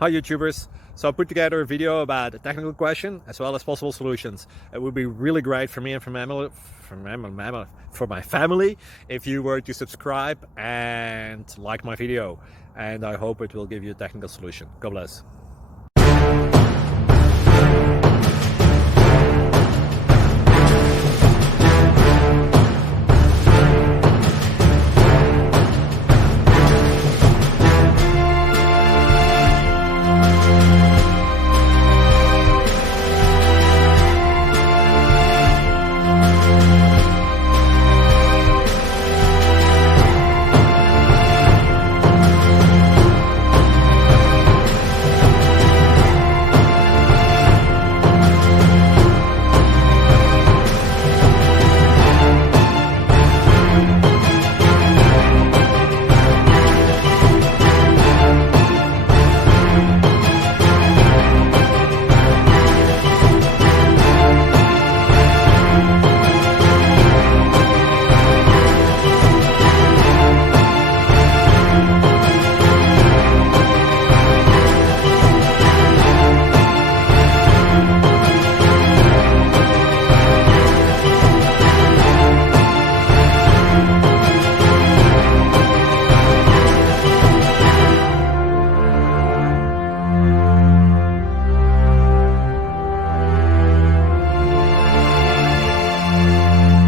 Hi YouTubers! So I put together a video about a technical question as well as possible solutions. It would be really great for me and for my family if you were to subscribe and like my video, and I hope it will give you a technical solution. God bless.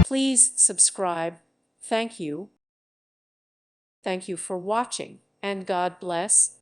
Please subscribe. Thank you. Thank you for watching, and God bless.